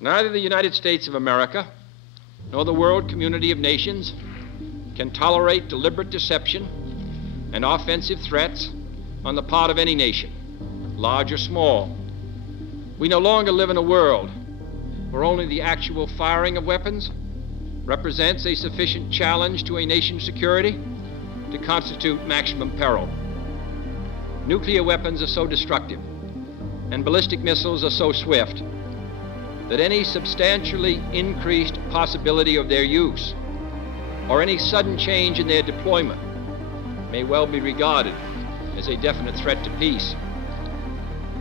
Neither the United States of America nor the world community of nations can tolerate deliberate deception and offensive threats on the part of any nation, large or small. We no longer live in a world where only the actual firing of weapons represents a sufficient challenge to a nation's security to constitute maximum peril. Nuclear weapons are so destructive and ballistic missiles are so swift that any substantially increased possibility of their use or any sudden change in their deployment may well be regarded as a definite threat to peace.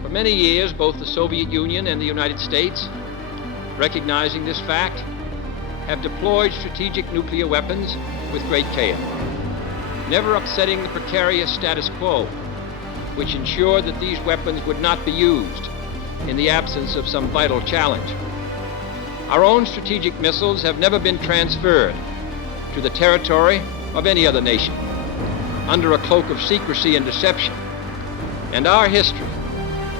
For many years, both the Soviet Union and the United States, recognizing this fact, have deployed strategic nuclear weapons with great care, never upsetting the precarious status quo, which ensured that these weapons would not be used in the absence of some vital challenge. Our own strategic missiles have never been transferred to the territory of any other nation under a cloak of secrecy and deception. And our history,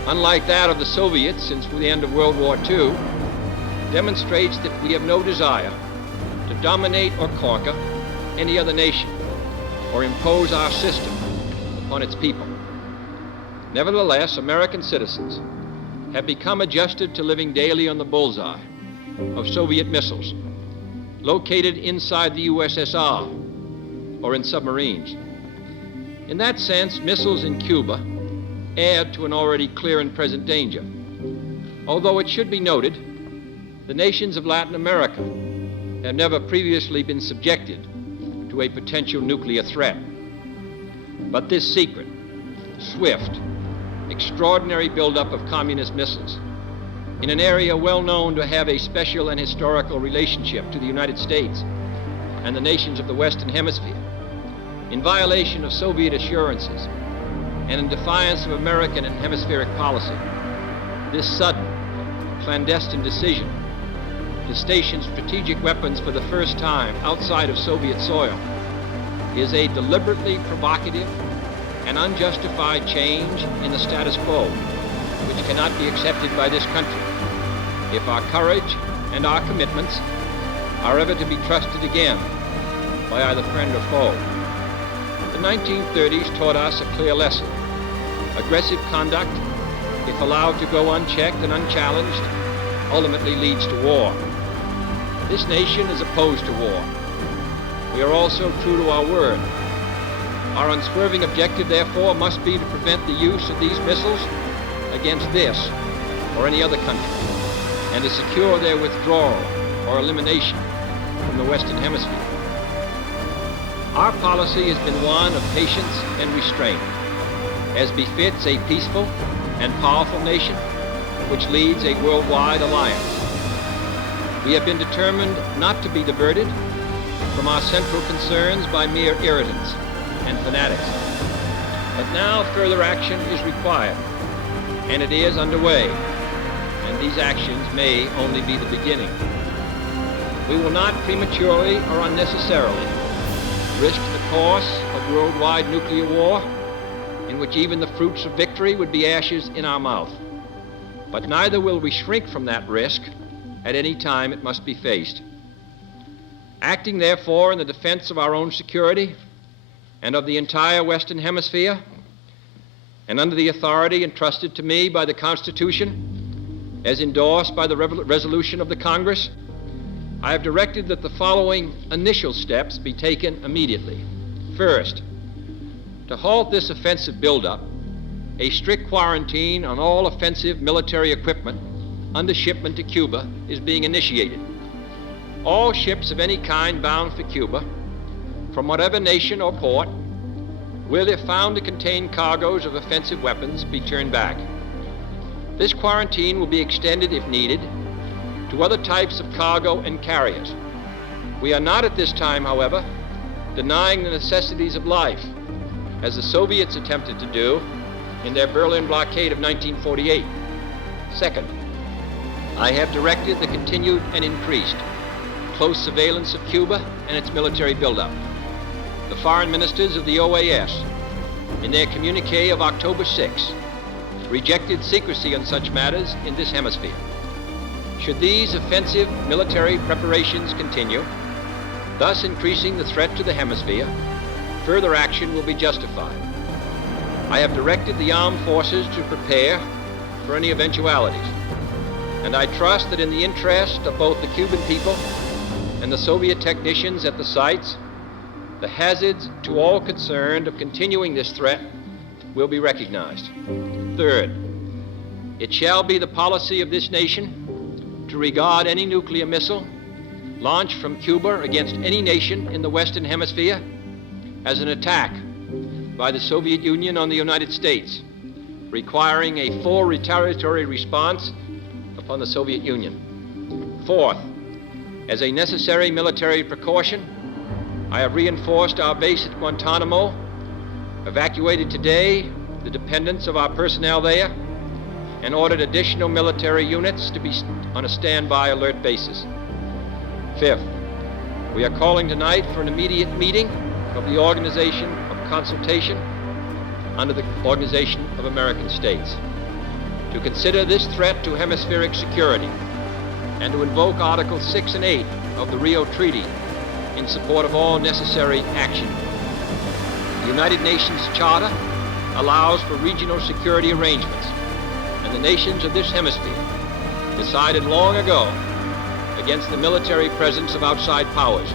unlike that of the Soviets since the end of World War II, demonstrates that we have no desire to dominate or conquer any other nation or impose our system upon its people. Nevertheless, American citizens have become adjusted to living daily on the bullseye of Soviet missiles located inside the USSR or in submarines. In that sense, missiles in Cuba add to an already clear and present danger. Although it should be noted, the nations of Latin America have never previously been subjected to a potential nuclear threat. But this secret, swift, extraordinary buildup of communist missiles in an area well known to have a special and historical relationship to the United States and the nations of the Western Hemisphere, in violation of Soviet assurances and in defiance of American and hemispheric policy, this sudden, clandestine decision to station strategic weapons for the first time outside of Soviet soil is a deliberately provocative and unjustified change in the status quo, which cannot be accepted by this country if our courage and our commitments are ever to be trusted again by either friend or foe. The 1930s taught us a clear lesson. Aggressive conduct, if allowed to go unchecked and unchallenged, ultimately leads to war. This nation is opposed to war. We are also true to our word. Our unswerving objective, therefore, must be to prevent the use of these missiles against this or any other country, and to secure their withdrawal or elimination from the Western Hemisphere. Our policy has been one of patience and restraint, as befits a peaceful and powerful nation which leads a worldwide alliance. We have been determined not to be diverted from our central concerns by mere irritants and fanatics. But now further action is required, and it is underway, and these actions may only be the beginning. We will not prematurely or unnecessarily risk the course of worldwide nuclear war, in which even the fruits of victory would be ashes in our mouth. But neither will we shrink from that risk at any time it must be faced. Acting, therefore, in the defense of our own security and of the entire Western Hemisphere, and under the authority entrusted to me by the Constitution, as endorsed by the resolution of the Congress, I have directed that the following initial steps be taken immediately. First, to halt this offensive buildup, a strict quarantine on all offensive military equipment under shipment to Cuba is being initiated. All ships of any kind bound for Cuba, from whatever nation or port, will, if found to contain cargoes of offensive weapons, be turned back. This quarantine will be extended, if needed, to other types of cargo and carriers. We are not at this time, however, denying the necessities of life, as the Soviets attempted to do in their Berlin blockade of 1948. Second, I have directed the continued and increased close surveillance of Cuba and its military buildup. The foreign ministers of the OAS, in their communique of October 6, rejected secrecy on such matters in this hemisphere. Should these offensive military preparations continue, thus increasing the threat to the hemisphere, further action will be justified. I have directed the armed forces to prepare for any eventualities, and I trust that in the interest of both the Cuban people and the Soviet technicians at the sites, the hazards to all concerned of continuing this threat will be recognized. Third, it shall be the policy of this nation to regard any nuclear missile launched from Cuba against any nation in the Western Hemisphere as an attack by the Soviet Union on the United States, requiring a full retaliatory response upon the Soviet Union. Fourth, as a necessary military precaution, I have reinforced our base at Guantanamo, evacuated today the dependents of our personnel there, and ordered additional military units to be on a standby alert basis. Fifth, we are calling tonight for an immediate meeting of the Organization of Consultation under the Organization of American States to consider this threat to hemispheric security and to invoke Articles 6 and 8 of the Rio Treaty in support of all necessary action. The United Nations Charter allows for regional security arrangements, and the nations of this hemisphere decided long ago against the military presence of outside powers.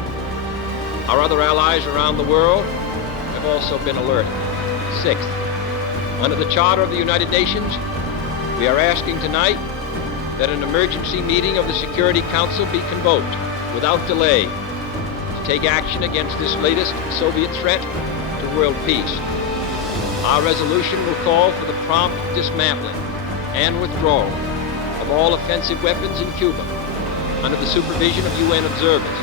Our other allies around the world have also been alerted. Sixth, under the Charter of the United Nations, we are asking tonight that an emergency meeting of the Security Council be convoked without delay to take action against this latest Soviet threat to world peace. Our resolution will call for the prompt dismantling and withdrawal of all offensive weapons in Cuba under the supervision of UN observers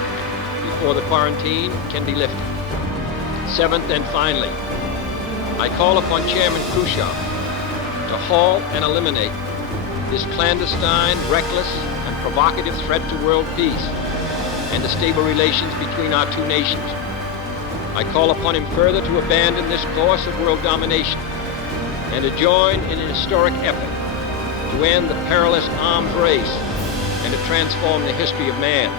before the quarantine can be lifted. Seventh and finally, I call upon Chairman Khrushchev to halt and eliminate this clandestine, reckless, and provocative threat to world peace and the stable relations between our two nations. I call upon him further to abandon this course of world domination and to join in an historic effort to end the perilous arms race and to transform the history of man.